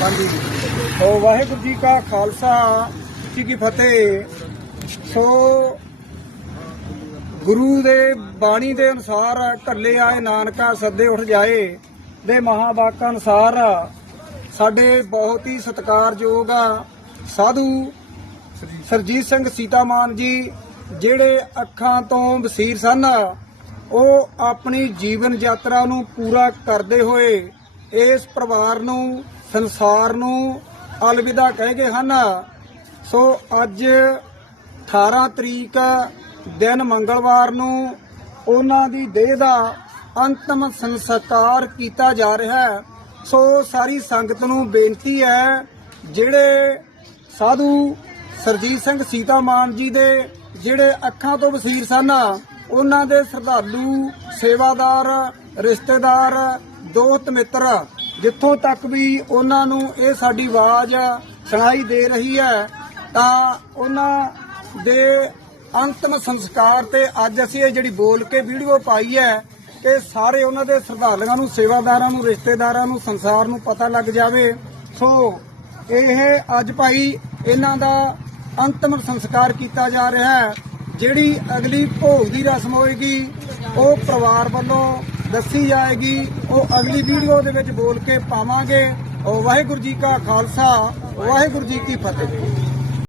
ਹਾਂਜੀ। ਉਹ ਵਾਹਿਗੁਰੂ ਜੀ ਕਾ ਖਾਲਸਾ, ਜੀ ਕੀ ਫਤਿਹ। ਸੋ ਗੁਰੂ ਦੇ ਬਾਣੀ ਦੇ ਅਨੁਸਾਰ ਘੱਲੇ ਆਏ ਨਾਨਕਾ ਸੱਦੇ ਉੱਠ ਜਾਏ ਦੇ ਮਹਾਵਾਕਾਂ ਅਨੁਸਾਰ ਸਾਡੇ ਬਹੁਤ ਹੀ ਸਤਿਕਾਰਯੋਗ ਆ ਸਾਧੂ ਸਰਜੀਤ ਸਿੰਘ ਸੀਤਾਮਾਨ ਜੀ, ਜਿਹੜੇ ਅੱਖਾਂ ਤੋਂ ਬਸੀਰ ਸਨ, ਉਹ ਆਪਣੀ ਜੀਵਨ ਯਾਤਰਾ ਨੂੰ ਪੂਰਾ ਕਰਦੇ ਹੋਏ ਇਸ ਪਰਿਵਾਰ ਨੂੰ ਸੰਸਾਰ ਨੂੰ ਅਲਵਿਦਾ ਕਹਿ ਗਏ ਹਨ। ਸੋ ਅੱਜ 18 ਤਰੀਕ ਦਿਨ ਮੰਗਲਵਾਰ ਨੂੰ ਉਹਨਾਂ ਦੀ ਦੇਹ ਦਾ ਅੰਤਮ ਸੰਸਕਾਰ ਕੀਤਾ ਜਾ ਰਿਹਾ ਹੈ। ਸੋ ਸਾਰੀ ਸੰਗਤ ਨੂੰ ਬੇਨਤੀ ਹੈ, ਜਿਹੜੇ ਸਾਧੂ ਸਰਜੀਤ ਸਿੰਘ ਸੀਤਾਮਾਨ ਜੀ ਦੇ ਜਿਹੜੇ ਅੱਖਾਂ ਤੋਂ ਵਸੀਰ ਸਨ, ਉਹਨਾਂ ਦੇ ਸ਼ਰਧਾਲੂ, ਸੇਵਾਦਾਰ, ਰਿਸ਼ਤੇਦਾਰ, ਦੋਸਤ ਮਿੱਤਰ ਜਿੱਥੋਂ ਤੱਕ ਵੀ ਉਹਨਾਂ ਨੂੰ ਇਹ ਸਾਡੀ ਆਵਾਜ਼ ਸੁਣਾਈ ਦੇ ਰਹੀ ਹੈ, ਤਾਂ ਉਹਨਾਂ ਦੇ ਅੰਤਮ ਸੰਸਕਾਰ ਤੇ ਅੱਜ ਅਸੀਂ ਇਹ ਜਿਹੜੀ ਬੋਲ ਕੇ ਵੀਡੀਓ ਪਾਈ ਹੈ ਕਿ ਸਾਰੇ ਉਹਨਾਂ ਦੇ ਸ਼ਰਧਾਲੂਆਂ ਨੂੰ, ਸੇਵਾਦਾਰਾਂ ਨੂੰ, ਰਿਸ਼ਤੇਦਾਰਾਂ ਨੂੰ, ਸੰਸਾਰ ਨੂੰ ਪਤਾ ਲੱਗ ਜਾਵੇ। ਸੋ ਇਹ ਅੱਜ ਭਾਈ ਇਹਨਾਂ ਦਾ ਅੰਤਮ ਸੰਸਕਾਰ ਕੀਤਾ ਜਾ ਰਿਹਾ ਹੈ। ਜਿਹੜੀ ਅਗਲੀ ਭੋਗ ਦੀ ਰਸਮ ਹੋਏਗੀ, ਉਹ ਪਰਿਵਾਰ ਵੱਲੋਂ ਦੱਸੀ ਜਾਏਗੀ, ਉਹ ਅਗਲੀ ਵੀਡੀਓ ਦੇ ਵਿੱਚ ਬੋਲ ਕੇ ਪਾਵਾਂਗੇ। ਵਾਹਿਗੁਰੂ ਜੀ ਕਾ ਖਾਲਸਾ, ਵਾਹਿਗੁਰੂ ਜੀ ਕੀ ਫਤਿਹ।